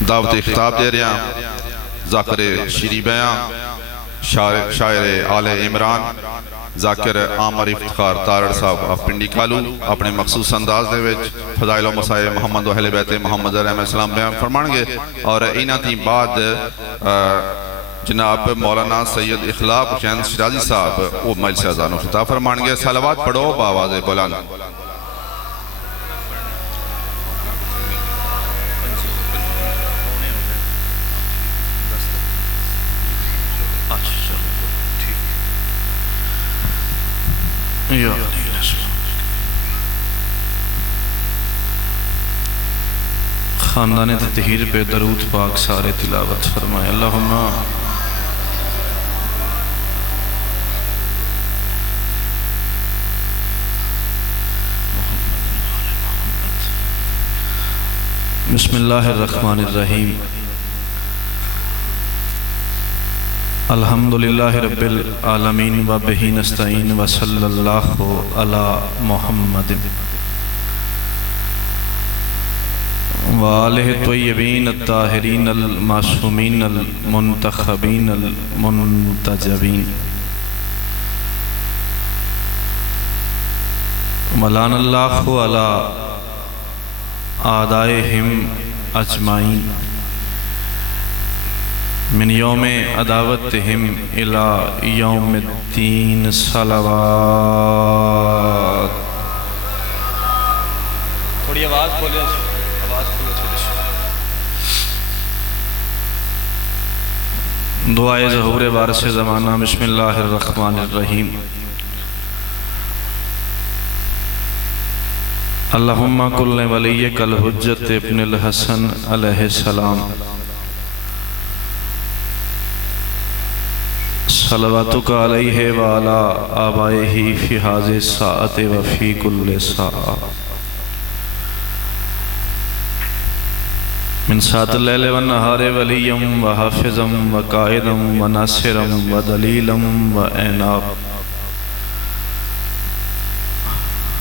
दावत खिताब दे रहा ज़ाकिर शीरी बयां शायर आले इमरान ज़ाकिर आमर इफ्तिखार तारड़ साहब आप पिंडी कालू अपने मखसूस अंदाज दे विच फज़ाइल व मसाइल मुहम्मद व अहले बैत मुहम्मद अलैहिस्सलाम बयान फरमाएंगे। और इन्हां दी बाद जनाब मौलाना सैयद इखलाक हुसैन शिराजी साहब वो मजलिस अज़ान व खिताब फरमाएंगे। सलावत पढ़ो बावाज़ बुलंद। खानदान तहीर पे दरूद पाक सारे तिलावत फरमाए। अल्लाहुम्मा बिस्मिल्लाहिर्रहमानिर्रहीम। अल्हम्दुलिल्लाहि रब्बिल आलमीन व बिही नस्तईन व सल्लल्लाहु अला मुहम्मदिन व आलिहि तय्यबीन अत्ताहिरीन अल मासूमीन अल मुंतखबीन अल मुंतजबीन वलानल्लाहु अला आदाइहिम अजमाइन मिन यौमे अदावतिहिम इला यौमिद्दीन सलावात। थोड़ी आवाज़ खोले, आवाज़ खोले छोटी सी। दुआए ज़हूर वारिस ज़माना। बिस्मिल्लाहिर्रहमानिर्रहीम। अल्लाहुम्मा कुल्ले वलिय्यकल हुज्जत इब्नुल हसन अलैहिस्सलाम सलवातुका अलैहि व अला आबाइहि फी हाज़िहि साअति व फी कुल्लि साअ मिन साअतिल लैलि वन नहारि वलिय्यम व हाफ़िज़म व काइदम व नासिरम व दलीलम व ऐनाब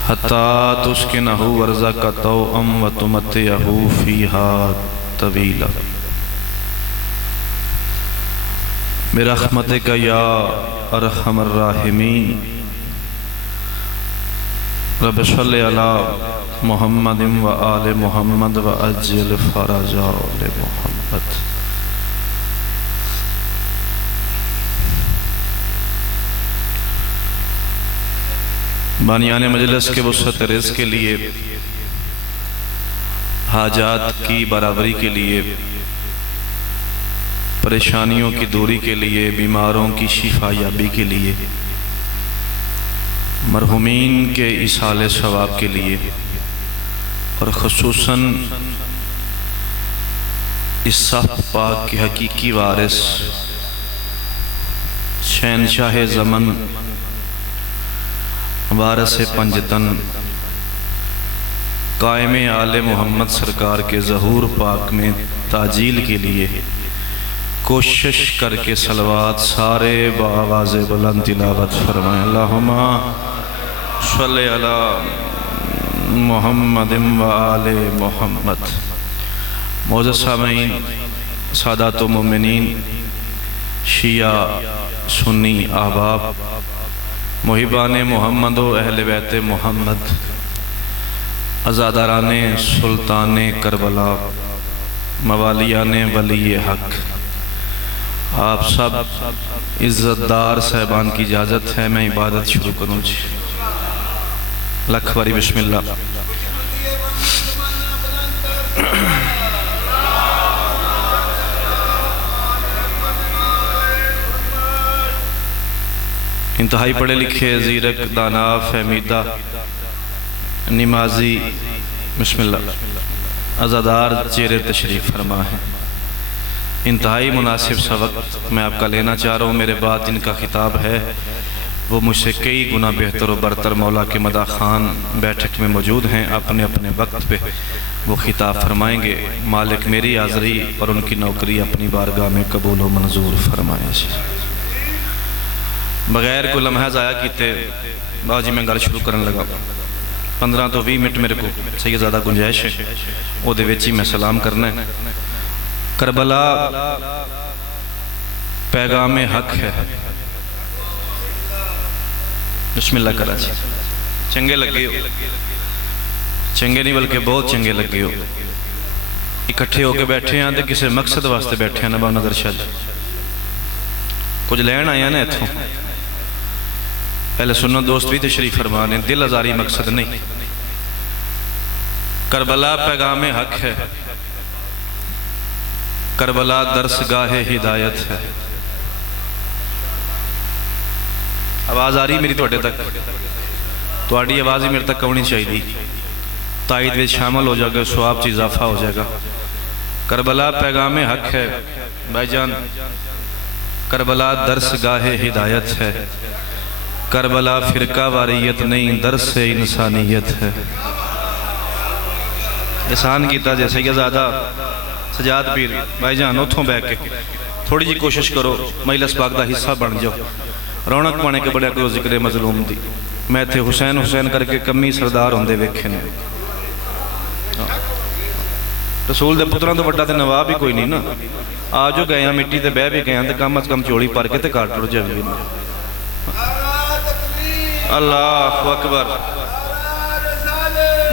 हत्ता तुस्किनहु वर्ज़का तौअम व तुमत्तिअहु फ़ीहा तवीला बिरहमतिका या अरहमर राहिमीन। रब्बि सल्लि अला मुहम्मदिन व आले मुहम्मद व अज्जिल फ़रजा ले मुहम्मद। बानियाने मजलिस के वसअत रिज़्क़ के लिए, हाजात की बराबरी के लिए, परेशानियों की दूरी के लिए, बीमारों की शिफा याबी के लिए, मरहुमीन के इसाले सवाब के लिए और ख़ुसूसन इस साफ़ पाक के हकीकी वारिस शहनशाह ज़मन वारिस पंजतन कायम आले मोहम्मद सरकार के ज़हूर पाक में ताजील के लिए कोशिश करके सलवात सारे बावाज़ बुलंद तिलावत फरमाएं। अल्लाहुम्मा सल्लि अला मुहम्मदिन व आले मुहम्मद। मोअज़्ज़ज़ सामीईन, सादात मोमिनीन, शिया सुन्नी अहबाब, मुहिबाने मोहम्मद व अहले बैत मोहम्मद, अज़ादाराने सुल्ताने करबला, मवालियाने वली हक, आप सब इज़्ज़तदार साहिबान की इजाज़त है मैं इबादत शुरू करूँ जी। लख बारी बिस्मिल्लाह। इंतहाई पढ़े लिखे ज़ीरक दाना फहमीदा नमाजी बिस्मिल्लाह अज़ादार चेहरे तशरीफ़ फरमा है। इंतहाई मुनासिब सा वक्त मैं आपका लेना चाह रहा हूँ। मेरे बाद जिनका खिताब है वो मुझसे कई गुना बेहतर और बरतर मौला के मदा ख़ान बैठक में मौजूद हैं। अपने अपने वक्त पे वो खिताब फरमाएंगे। मालिक मेरी हाज़री और उनकी नौकरी अपनी बारगाह में कबूल व मंजूर फरमाए। बगैर को लम्हा ज़ाया किए बाजी मैं गल शुरू करने लगा। 15 तो 20 मिनट मेरे को सही ज़्यादा गुंजाइश है वो ही मैं सलाम करना है करबला पैगाम हक है। बिस्मिल्लाह करा जी। चंगे लगे हो, चंगे नहीं बल्कि बहुत चंगे लगे हो। इकट्ठे होके बैठे हैं तो किसी मकसद वास्ते बैठे हैं ना बाबा नदर शाह जी, कुछ लैन आया ना इतों। पहले सुनो दोस्त भी तशरीफ फरमा ने, दिल आजारी मकसद नहीं। करबला पैगाम हक है, करबला दरसगाह हिदायत है। आवाज़ आ रही मेरी थोड़े तक? थोड़ी आवाज़ ही मेरे तक आनी चाहिए, ताईद में शामिल हो जाएगा, स्वाब च इजाफा हो जाएगा। करबला पैगाम हक है भाईजान, करबला दरसगाह हिदायत है। करबला फिरका वारियत नहीं, दरस इंसानियत है। एहसान किया जैसे सैयदज़ादा सजाद पीर भाईजान उतों बह के थोड़ी जी कोशिश करो मजलिस पाक का हिस्सा बन जाओ। रौनक पाने के बड़ा करो जिक्र मजलूम दी। मैं इत्थे हुसैन हुसैन करके कमी सरदार होंदे वेखे ने। रसूल दे पुत्रां तो वड्डा ते नवाब ही कोई नहीं ना। आ जो गए मिट्टी ते बह भी गए तो कम अज कम चोली भर के घाट टुर जाए। अल्लाह अकबर।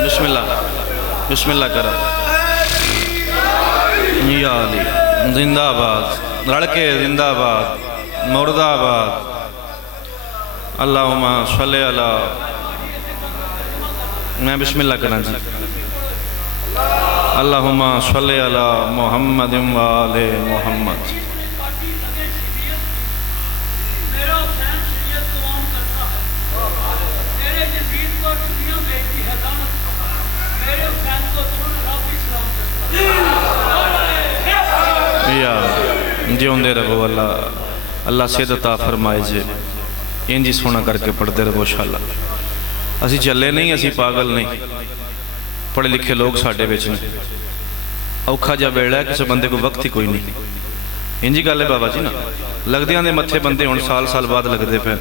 बिस्मिल्लाह बिस्मिल्लाह करा या अली जिंदाबाद, लड़के जिंदाबाद, मुर्दाबाद। अल्लाहुम्मा सल्ले अला। मैं बिस्मिल्लाह करा जी। अल्लाहुम्मा सल्ले अला मुहम्मद व आले मुहम्मद। जिਉਂਦੇ रहो अल्लाह, अल्लाह सेहत फरमाए जे। इंज सोना करके पढ़ते रहो शाला। असी चले नहीं, असी पागल नहीं, पढ़े लिखे लोग साढ़े बिच ने। औखा जा वेला है, किसी बंदे को वक्त ही कोई नहीं। इंजी गल है बाबा जी ना, लगदियां दे मत्थे बंदे हुण साल साल बाद लगते पे।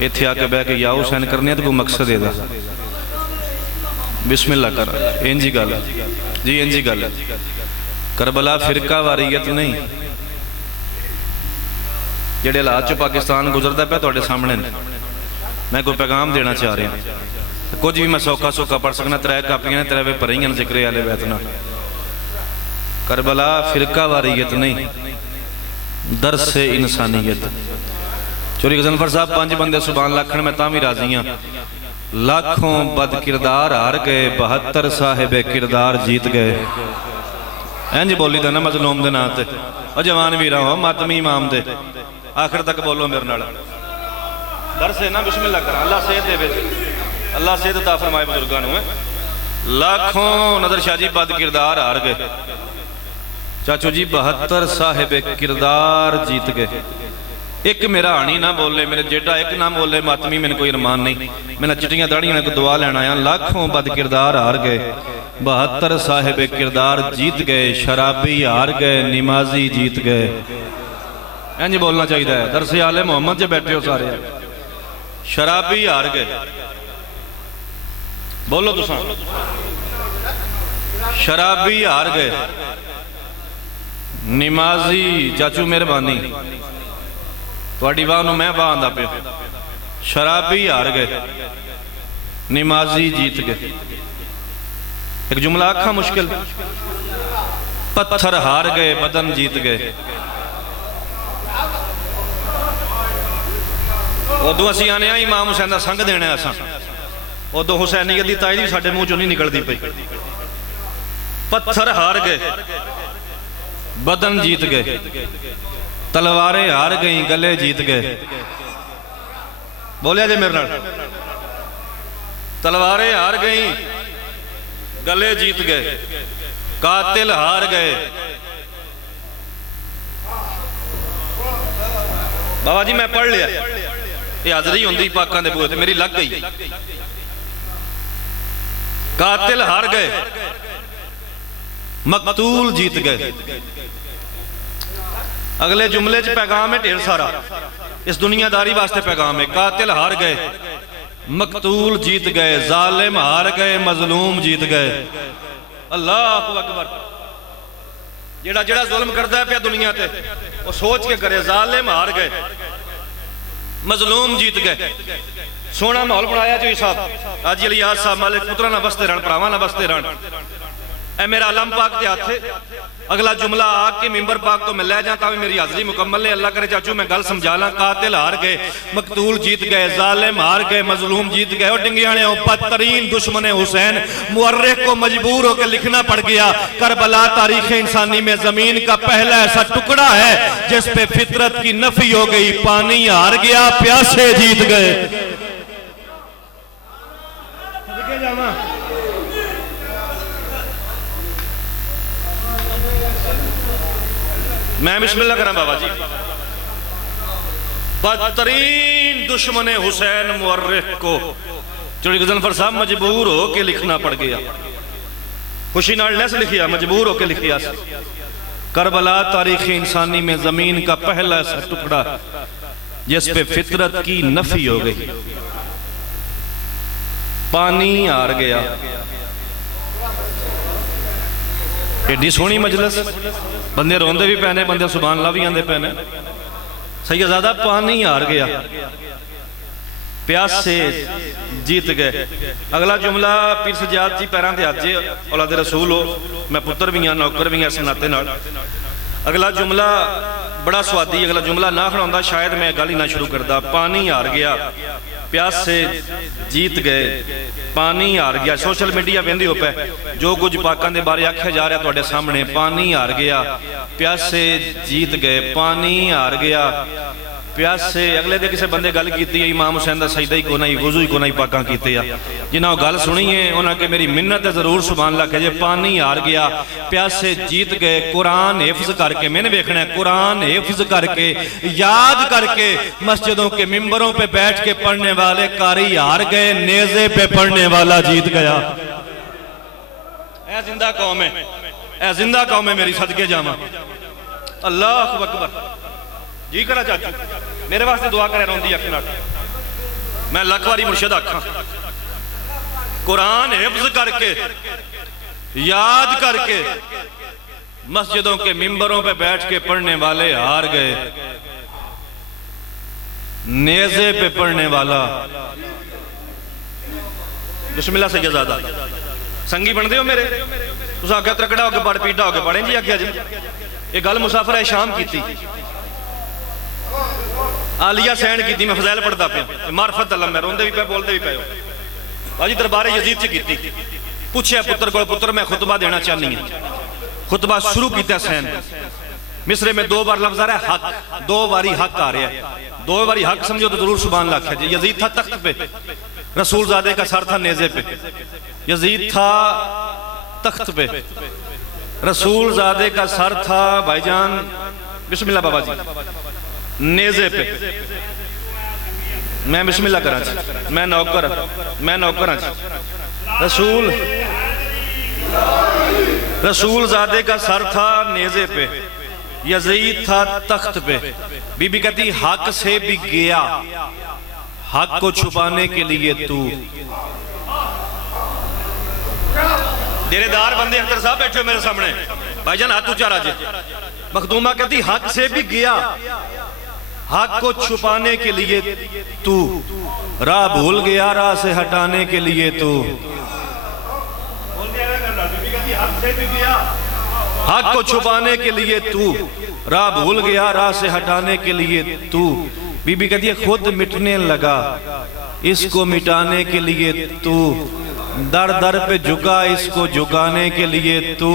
इत्थे आके बह के या हुसैन करने तो कोई मकसद एदा। बिस्मिल्लाह कर। इंजी गल जी, इंजी गल। करबला फिरका वारियत नहीं। जेडे हालात चो पाकिस्तान गुजरता पे तुहाडे सामने ने। मैं कोई पैगाम देना चाह रहा, कुछ भी मैं सौखा सौखा पढ़ सकना। त्रै कापियां त्रै भरियां जिक्र आले बैत नाल। करबला फिरका वारियत नहीं, दरस इंसानियत। चोरी गजनफर साहब 5 बंदे सुभान लाखन, मैं तां भी राजी हाँ। लाखों बद किरदार हार गए, 72 साहिब किरदार जीत गए। इंज बोली था ना मजलूम दे नां ते। और जवान वीरा हो मातमी इमाम दे आखिर तक बोलो मेरे नाल। दरस है ना। बिस्मिल्लाह करा। अल्लाह सेहत दे, अल्लाह सेहत अता फरमाए बुजुर्गां नूं। लाखों नदर शाह जी बद किरदार हार गए, चाचू जी 72 साहिब किरदार जीत गए। एक मेरा हानी ना बोले, मेरे जेठा एक ना बोले मातमी, मैंने कोई अरमान नहीं। मैंने चिट्टियां दाड़ियां ने दुआ लेना आया। लाखों बद किरदार हार गए, 72 साहिब किरदार जीत गए। शराबी हार गए, नमाजी जीत गए। इंज बोलना चाहिए है। दरसे आले मोहम्मद जे बैठे हो सारे। शराबी हार गए, बोलो तुसा। शराबी हार गए, नमाजी चाचू मेहरबानी थोड़ी बाह नूं मैं बाह आंदा पे। शराबी हार गए, नमाजी जीत गए। एक जुमला आखा मुश्किल। पत्थर हार गए, बदन जीत गए। उदों असीं आने इमाम हुसैन का संग देना असां, उदों हुसैनीयत की ताई भी साडे मूँह चों नहीं निकलती पई। पत्थर हार गए, बदन जीत गए। तलवारें हार गई, गले जीत गए। बोलिया जे मेरे नाल। तलवारें हार गई, गले जीत गए। कातिल हार गए। बाबा जी मैं पढ़ लिया, ये हाजरी होंदी पाकां दे बूहे ते मेरी लग गई। कातिल हार गए, मकतूल जीत गए। अगले जुमले च पैगाम है ढेर सारा, इस दुनियादारी वास्ते पैगाम है। कातिल हार गए, मकतूल जीत गए। जालिम हार गए, मजलूम जीत गए। अल्लाह अकबर। जेड़ा जेड़ा जुल्म करता पे दुनिया ते वो सोच के करे, जालिम हार गए, मजलूम जीत गए। सोना माहौल बनाया जी साहब, आज इलियास साहब मालिक पुत्रा ना बसते रहन, भरावा ना बसते रहन। ए मेरा अलम पाक के हाथ है। अगला जुमला आके मिंबर पाक तो मैं ले जाता हूं, मेरी हाजरी मुकम्मल है। अल्लाह करे चाचू मैं गल समझा ला। कातिल हार गए, मकतूल जीत गए, जालिम हार गए, मजलूम जीत गए। और डिंगियाने बदतरीन दुश्मन हुसैन मुअर्रिख को मजबूर होकर लिखना पड़ गया, करबला तारीख इंसानी में जमीन का पहला ऐसा टुकड़ा है जिस पे फितरत की नफी हो गई। पानी हार गया, प्यासे जीत गए। मैं बिस्मिल्लाह करा बाबा जी। बदतरीन दुश्मन हुसैन मुअर्रिख को चौधरी गजनफर साहब मजबूर हो के लिखना पड़ गया। खुशी नाल नस लिखिया, मजबूर होके लिखिया। करबला तारीख इंसानी में जमीन का पहला सा टुकड़ा जिस पे फितरत की नफी हो गई। पानी हार गया। एडी सोहनी मजलिस, बंदे रोंदे भी पैने, बंदे सुभान अल्लाह भी आंदे पैने। सैयदजादा पानी हार गया, प्यास से जीत गए। अगला जुमला पीर सजाद जी पैरों के हाथ जे औलाद रसूल हो, मैं पुत्र भी हाँ नौकर भी हाँ इस नाते नाल। अगला जुमला बड़ा स्वादी, अगला जुमला ना खड़ाउंदा शायद मैं गल ही ना शुरू करता। पानी हार गया, प्यास से जीत गए, पानी हार गया। सोशल मीडिया वेंदे हो पे जो कुछ पाकां दे बारे आख्या जा रहा तुहाडे सामने। पानी हार गया, प्यासे जीत गए, पानी हार गया, प्यासे। अगले दिन किसी बंदे गल की इमाम हुसैन का सजदा ही कोना, वुजू ही कोना ही पाकां कीते आ। जिन्होंने गल सुनी है उन्होंने के मेरी मिन्नत है जरूर सुभान अल्लाह कहे। पानी हार गया, प्यासे जीत गए। कुरान हिफ्ज करके, मैंने देखना है कुरान हिफ्ज करके, याद करके मस्जिदों के मिंबरों पे बैठ के पढ़ने वाले कारी हार गए, नेज़े पे पढ़ने वाला जीत गया। ऐ जिंदा कौम है, ऐ जिंदा कौम है मेरी, सदके जावा। अल्लाह अकबर जी करा चाचू मेरे वास्ते दुआ करे रोंदी अख नाल। मैं लख वारी मुर्शिद आखा, कुरान हिफ्ज करके, याद करके मस्जिदों के मिंबरों पे बैठ के पढ़ने वाले हार गए, नेज़े पे पढ़ने वाला। बिस्मिल्लाह सैयदजादा संगी बनते हो मेरे, तुस आख्या त्रकड़ा होके पढ़, पीढ़ा होके पढ़े जी। आख्या जी ये गल मुसाफिर है शाम की, आलिया सैन की, मैं फजैल पढ़ता पे मार्फत अल्लाह, मैं रोंदे भी पे बोलते भी पे। भाजी दरबारे यजीद च की, पूछया पुत्र को, पुत्र मैं खुतबा देना चाहनी हूं। खुतबा शुरू किया सैन। मिसरे में 2 बार लफ्ज आ रहा है हक, 2 बारी हक आ रहा है। 2 बारी हक समझो तो जरूर सुभान अल्लाह आख्या जी। यजीद था तख्त पे, रसूल ज़ादे का सर था नेज़े पे। यजीद था तख्त पे, रसूल ज़ादे का सर था भाईजान बिस्मिल्लाह बाबा जी नेज़े पे। मैं बिस्मिल्लाह करा जी, मैं नौकर जी। रसूल ज़ादे का सर था नेज़े पे, यजीद था तख्त पे। बीबी कहती हक से भी गया, हक को छुपाने के लिए तू। डेरेदार बंदे अख्तर साहब बैठे हो मेरे सामने, भाईजान हाथ ऊंचा राजे। मखदूमा कहती हक से भी गया, हक को छुपाने के लिए तू, राह भूल गया राह से हटाने के लिए तू। हक को छुपाने के लिए तू, राह भूल गया राह से हटाने के लिए तू। बीबी कहती है खुद मिटने लगा, इसको मिटाने के लिए तू। दर दर पे झुका, इसको झुकाने के लिए तू।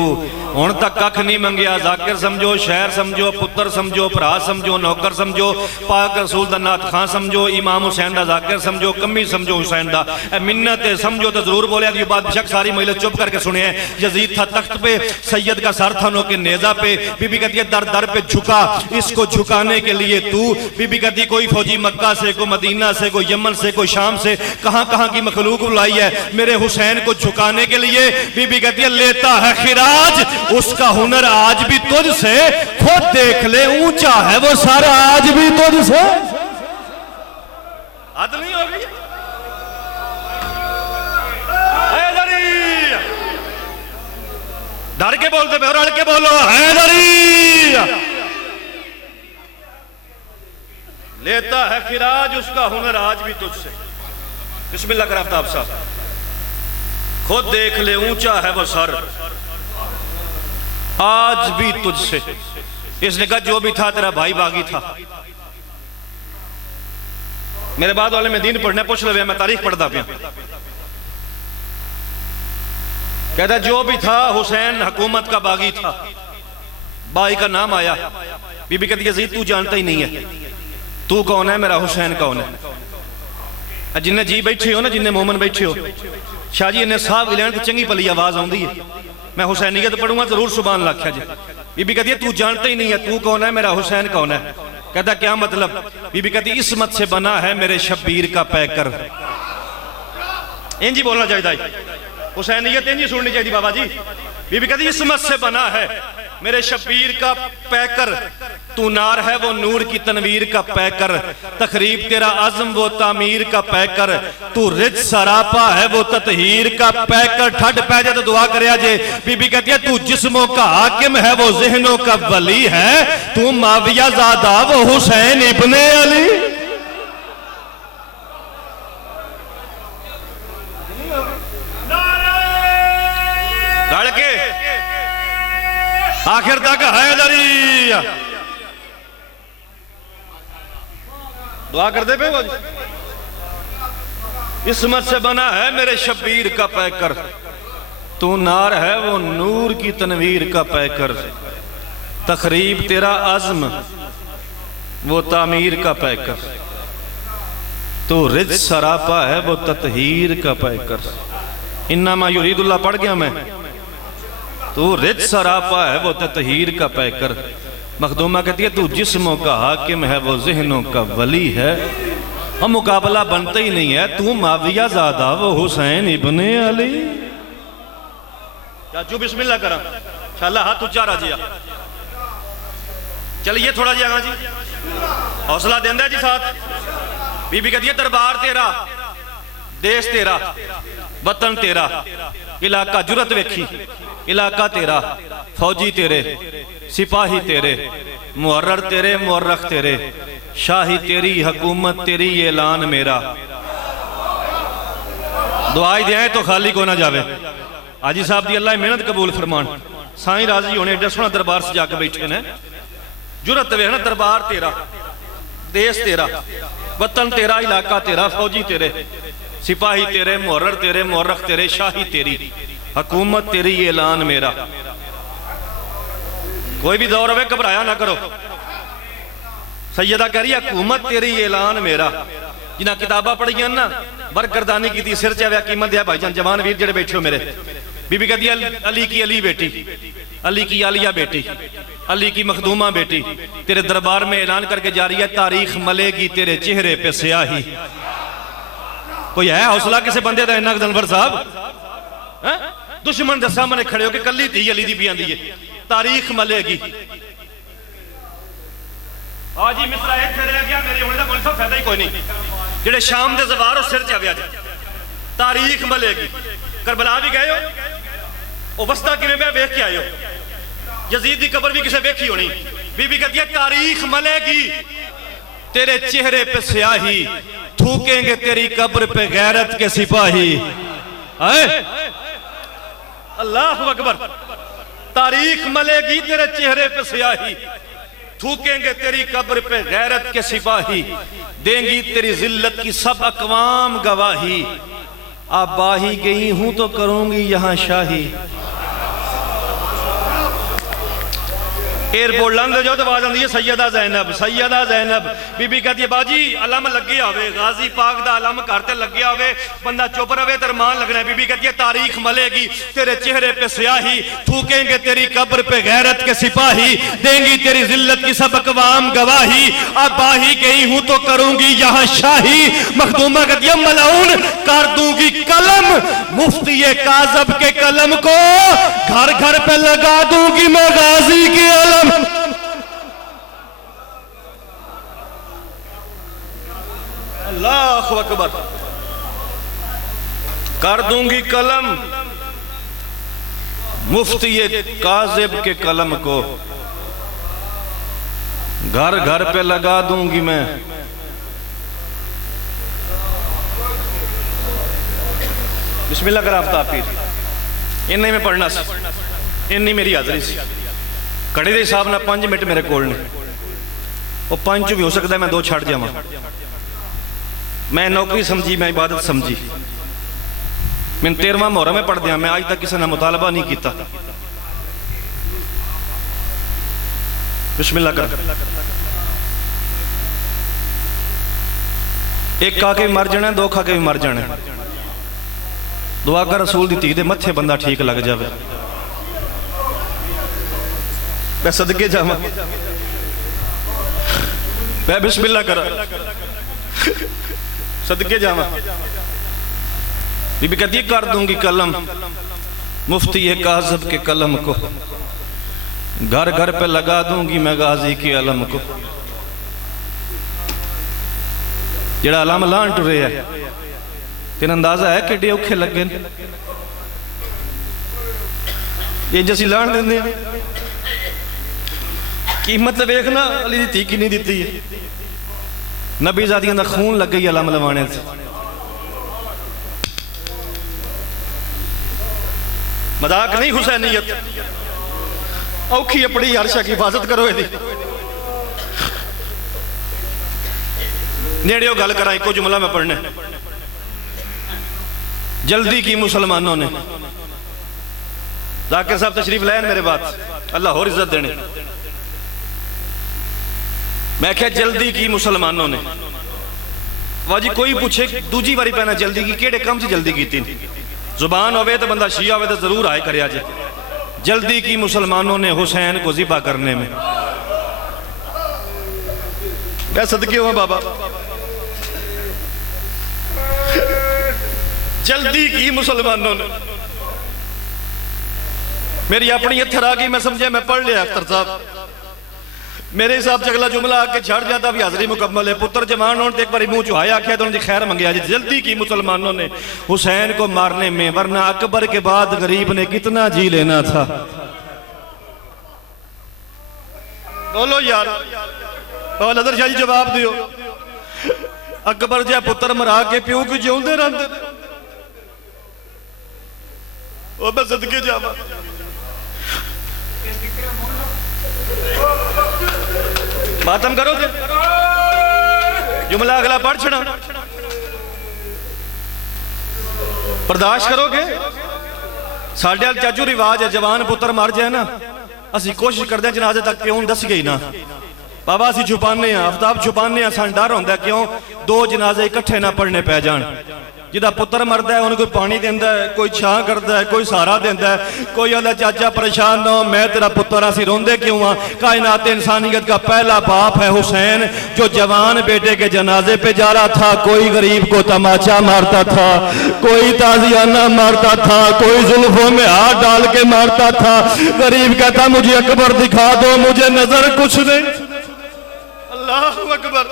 हुण तक कख नहीं मंगिया, जाकिर समझो, शहर समझो, पुत्र समझो, भरा समझो, नौकर समझो, पाक रसूल दा नात खां समझो, इमाम हुसैन दा जाकिर समझो, कमी समझो हुसैन दा। मिन्नत समझो तो जरूर बोलिया जी बात बेशक सारी महिला चुप करके सुने। यजीद था तख्त पे, सैयद का सर था के नेज़ा पे। बीबी कहती है दर दर पे झुका, इसको झुकाने के लिए तू। बीबी कहती कोई फौजी मक्का से, कोई मदीना से, कोई यमन से, कोई शाम से, कहां कहां की मखलूक बुलाई है मेरे हुसैन को झुकाने के लिए। बीबी कहती है लेता है खिराज, उसका हुनर आज भी तुझसे, खुद देख ले ऊंचा है वो सारा आज भी तुझसे। हद नहीं हो गई? डर के बोलते पे और अड़ के बोलो हैदरी। लेता है खिराज उसका हुनर आज भी तुझसे। बिस्मिल्लाह कर आफ्ताब साहब, खुद देख ले ऊंचा है वो सर आज भी तुझसे। इसने कहा जो भी था तेरा भाई बागी था। मेरे बाद वाले में दीन पढ़ने पूछ ले, मैं तारीख पढ़ता पिया। कहता जो भी था हुसैन हुकूमत का बागी था। भाई का नाम आया, बीबी कहती यजीद तू जानता ही नहीं है, तू कौन है, मेरा हुसैन कौन है। जिन्हें जी बैठे हो ना, जिन्हें मोमन बैठे हो, शाह जी इन्हें साहब लेन तो चंगी भली आवाज आती है। मैं हुसैनियत पढ़ूंगा जरूर सुभान अल्लाह आख्या जी। बीबी कहती है तू जानता ही नहीं है, तू कौन है, मेरा हुसैन कौन है। कहता क्या मतलब। बीबी कहती इसमत से बना है मेरे शब्बीर का पैकर। इंजी बोलना चाहिए, हुसैनियत इंजी सुननी चाहिए बाबा जी। बीबी कहती इसमत से बना है मेरे शब्बीर का पैकर, तू नार है वो नूर की तनवीर का पैकर, तखरीब तेरा आज़म वो तामीर का पैकर, तू रिज सरापा है वो ततहीर का पैकर। ठड पै जाए तो दुआ करे जे। बीबी कहती है तू जिस्मों का हाकिम है वो ज़हनों का वली है, तू माविया ज़ादा वो हुसैन इब्ने अली। लड़के आखिर तक हैदरी दुआ कर दे पे। इसमत से बना है मेरे शब्बीर का पैकर, तू नार है वो नूर की तनवीर का पैकर, तखरीब तेरा आज़म वो तामीर का पैकर, तू रिज सरापा है वो ततहीर का पैकर। इन्नमा युरीदुल्लाह पढ़ गया मैं। तू रिज सरापा है वो ततहीर का पैकर। मखदूमा कहती है तू जिस्मों का हाकिम है वो ज़हनों का वली है। और मुकाबला बनता ही नहीं है, तू माविया ज़ादा वो हुसैन इब्ने अली। चाचू बिस्मिल्लाह करा शाला हाथ ऊंचा राजिया। चलिए थोड़ा जी आगा जी, हौसला देंदा जी साथ। बीबी कहती है दरबार तेरा, देश तेरा, वतन तेरा, इलाका जुरत वेखी, इलाका तेरा, फौजी तेरे, सिपाही तेरे, मुहर्रर तेरे, मुअर्रख तेरे, शाही तेरी, हुकूमत तेरी, ऐलान मेरा। दुआई दे तो खाली को ना जावे। हाजी साहब दी अल्लाह मेहनत कबूल फरमान। साईं राजी होने एडा सोहना दरबार से जाके बैठे ने। जुरत वे ना, दरबार तेरा, देश तेरा, वतन तेरा, इलाका तेरा, फौजी तेरे, सिपाही तेरे, मुहर्रर तेरे, मुअर्रख तेरे, शाही तेरी, हुकूमत तेरी, ऐलान मेरा। कोई भी दौर रहे घबराया ना करो। सैयदा कह रही है हुकूमत तेरी, ऐलान मेरा। जिन्हें किताबा पढ़िया ना बरगरदानी की सिर च कीमत दिया भाईजान जवान वीर जेड़े बैठे हो मेरे। बीबी कहती है अली की अली बेटी, अली की आलिया बेटी, अली की मखदूमा बेटी, तेरे दरबार में ऐलान करके जा रही है तारीख मलेगी तेरे चेहरे पे स्याही। कोई है हौसला किसी बंदे का इन्ना जनवर साहब? दुश्मन दे सामने खड़े हो के कली थी अली दी भी आंदी है तारीख मलेगी। आज ही मिसरा इत्थे रह गया, मेरे होने का कोई फायदा ही कोई नहीं। जेड़े शाम दे जवार सिर च आवे तारीख मलेगी। करबला भी गए हो, वो वस्ता किवें मैं वेख के आए हो। यजीद की कब्र भी किसे वेखी होनी। बीबी कहती है तारीख मलेगी तेरे चेहरे पे स्याही, थूकेंगे तेरी कब्र पे गैरत के सिपाही। अल्लाह अकबर। तारीख मलेगी तेरे चेहरे पे स्याही, थूकेंगे तेरी कब्र पे गैरत के सिपाही, देंगी तेरी जिल्लत की सब अकवाम गवाही। अब बाही गई हूं तो करूंगी यहां शाही। एयरपोर्ट लंघ जाओ तो आवाज आती है सैयदा ज़ैनब, सैयदा ज़ैनब। बीबी कहती है बाजी अलम लगे आवे, गाजी पाक दा अलम करते लगे आवे, बंदा चुप रहे तो रमान लगना है। बीबी कहती है तारीख मलेगी तेरे चेहरे पे स्याही, थूकेंगे तेरी कब्र पे गैरत के सिपाही, देंगी तेरी जिल्लत की सब अकवाम गवाही। अब बाही गई हूं तो करूंगी यहाँ शाही। मखदूमा कहती है मलाउन कर दूंगी कलम, मुफ्ती काज़ब के कलम को घर घर पे लगा दूंगी मैं गाजी के अलम। अल्लाह अकबर। कर दूंगी कलम, मुफ्ती काज़िब के कलम को घर घर पे लगा दूंगी मैं। बिस्मिल्लाह कर आफ्ताब पीर इन्नी में पढ़ना सी, इन्नी मेरी हाजरी सी। घड़ी के हिसाब नाल 5 मिनट मेरे कोल ने, वो 5 भी हो सकता है मैं 2 छड़ जावां। मैं नौकरी समझी, मैं इबादत समझी। मैं 13वां मुहर्रम में पढ़ दिया, मैं आज तक किसी ने मुतालबा नहीं किया। बिस्मिल्लाह कर। एक खा के भी मर जाना, 2 खा के भी मर जाना। दुआ कर रसूल दी धी दे मत्थे बंदा ठीक लग जाए। मैं सदके जावां, मैं बिस्मिल्लाह कर सदके जावां। बीबी कहती है कर दूंगी कलम मुफ्ती काज़िब के कलम को, घर घर पे लगा दूंगी मैं गाजी के अलम को। जेड़ा अलम लान टुरे है, तेन अंदाजा है कि औखे लगे ये जैसी लान देंगे। कीमत वेखना अली दी धी किन्नी दी है। नबी ज़ादियां दा खून लग गई अलम लवाने से। मजाक नहीं, हुसैनियत औखी अपनी अर्शा की हिफाजत करो। यदि नेड़े गल करा, एको जुमला मैं पढ़ना। जल्दी की मुसलमानों ने, जाकिर साहब तशरीफ लाए मेरे बात, अल्लाह और इज्जत देने। मैं क्या जल्दी की मुसलमानों ने। वाह जी कोई पूछे दूजी बारी पहना जल्दी की केड़े काम से जल्दी की थी। जुबान होवे तो बंदा शिया होवे तो जरूर आए करे। आज जल्दी की मुसलमानों ने हुसैन को ज़िबा करने में। मैं सदके हुआ बाबा, जल्दी की मुसलमानों ने। मेरी अपनी अथर आ गई, मैं समझे मैं पढ़ लिया अख्तर साहब। मेरे हिसाब से अगला जुमला आके छड़ जाता भी हाजरी मुकम्मल है। पुत्र जवान होने एक बार मुंह चुहाया आख्या तो उनकी खैर मंगे। आज जल्दी की मुसलमानों ने हुसैन को मारने में, वरना अकबर के बाद गरीब ने कितना जी लेना था। बोलो यार, नजर शाह जी जवाब दियो। अकबर जहा पुत्र मरा के प्यो क्यों जिਉਂਦੇ रहते। ओ मैं सदके जावा, मातम करोगे, जुमला अगला पढ़ छड़ा, बर्दाश्त करोगे। साढ़े वाल चाचू रिवाज है, जवान पुत्र मर जाए ना, असी कोशिश करते हैं जनाजे तक प्यो दस गई ना बाबा, असी छुपाने, आफ्ताब छुपाने, सन डर होंदा क्यों 2 जनाजे इकट्ठे ना पढ़ने पै जान। जिदा पुत्र मरदा है उन्हें कोई पानी देंदा है, कोई छां करता है, कोई सहारा देंदा है, कोई आंदा चाचा परेशान ना हो, मैं तेरा पुत्र, असी रोंदे क्यों हाँ। कायनात इंसानियत का पहला बाप है हुसैन, जो जवान बेटे के जनाजे पे जा रहा था। कोई गरीब को तमाचा मारता था, कोई ताजियाना मारता था, कोई जुल्फों में हाथ डाल के मारता था। गरीब कहता मुझे अकबर दिखा दो, मुझे नजर कुछ नहीं। अल्लाह अकबर,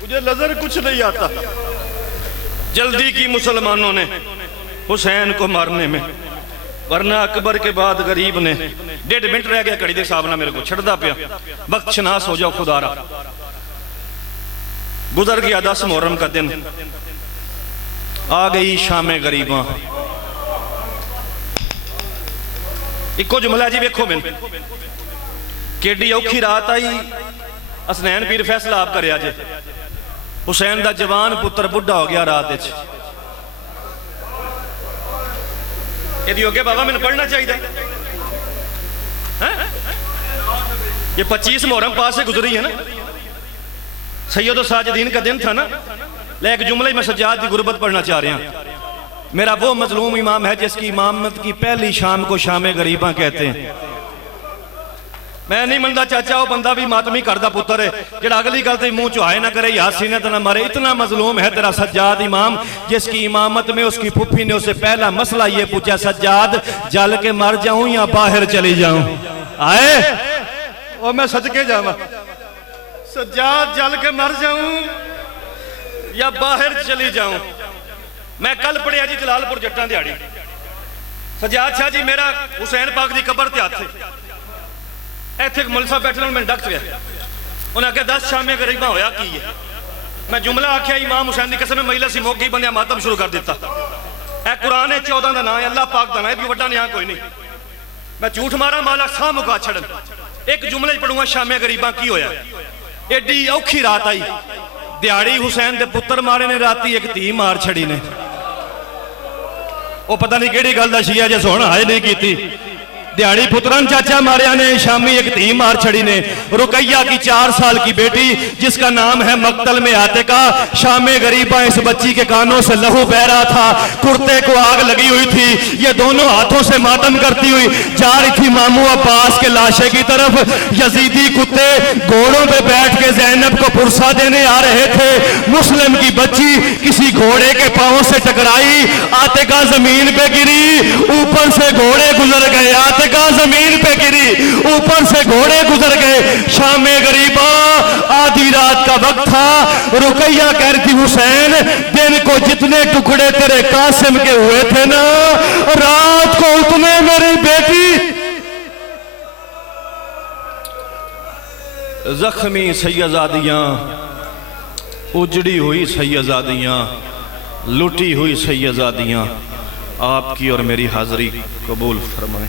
मुझे नजर कुछ नहीं आता। जल्दी की मुसलमानों ने हुसैन को मारने में, वरना अकबर के बाद गरीब ने। 1.5 मिनट रह गया घड़ी के हिसाब ना, मेरे को छड़दा पिया। वक्त शनास हो जाओ खुदारा। गुजर गया 10 मुहर्रम का दिन, आ गई शामे गरीबा। इको जुमला जी वेखो मैन, केडी औखी रात आई। हसनैन पीर फैसला आप करे जे हुसैन दा जवान पुत्र बुढ़ा हो गया रात। यदि हो गया बाबा मैंने पढ़ना चाहिए। ये 25 मुहर्रम पास से गुजरी है ना, सैयद साजिदीन का दिन था ना। लेकिन जुमले में सज्जाद की गुर्बत पढ़ना चाह रहे हैं। मेरा वो मजलूम इमाम है जिसकी इमामत की पहली शाम को शाम गरीबा कहते हैं। मैं नहीं मनता चाचा वो बंदा भी मातमी करदा पुत्र है, जेड़ा अगली गल ते मुंह चुहाए ना करे, याद सीने तो ना मारे। इतना मजलूम है तेरा सज्जाद इमाम, जिसकी इमामत में उसकी फुफी ने उसे पहला मसला ये पूछा, सज्जाद जल के मर जाऊं या बाहर चली जाऊं। आए और मैं सदके जावा, सज्जाद जल के मर जाऊं या बाहर चली जाऊं। मैं कल पढ़िया जी जलालपुर जट्टां दिहाड़ी, सजाद शाह जी मेरा हुसैन पाक की कबर ते हाथ है। इत्थे एक मुलसा बैठे मैंने डक गया, उन्हें आख्या 10 शामे गरीबा होया की है। मैं जुमला आख्या इमाम हुसैन की कसम महिला सी मोगी बंदे मातम शुरू कर दिता। ए कुरान है 14 का नाम है, अल्लाह पाक का नाम है, वड्डा न्याय कोई नहीं। मैं झूठ मारा माला साह मुका छड़न। एक जुमले पढ़ूंगा शामे गरीबा की होया। एडी औखी रात आई, दिहाड़ी हुसैन दे पुत्र मारे ने, राती एक धी मार छड़ी ने। वो पता नहीं केड़ी गल दा शिया जे सोहना हाय नहीं की। दिहाड़ी पुत्रन चाचा मारिया ने, शामी एक धी मार छड़ी ने। रुकैया की 4 साल की बेटी जिसका नाम है मक्तल में आतिका। शामे गरीबा इस बच्ची के कानों से लहू बह रहा था, कुर्ते को आग लगी हुई थी। ये दोनों हाथों से मातम करती हुई जा रही थी मामू अब्बास के लाशे की तरफ। यजीदी कुत्ते घोड़ों पे बैठ के जैनब को पुरसा देने आ रहे थे। मुस्लिम की बच्ची किसी घोड़े के पांव से टकराई, आतिका जमीन पे गिरी, ऊपर से घोड़े गुजर गए। आतिका जमीन पे गिरी, ऊपर से घोड़े गुजर गए। शामे गरीबा आधी रात का वक्त था। रुकैया कह रही थी हुसैन दिन को जितने टुकड़े तेरे कासिम के हुए थे ना, रात को उतने मेरी बेटी। जख्मी सैयदादियां, उजड़ी हुई सैयदादियां, लुटी हुई सैयदादियां, आपकी और मेरी हाजिरी कबूल फरमाएं।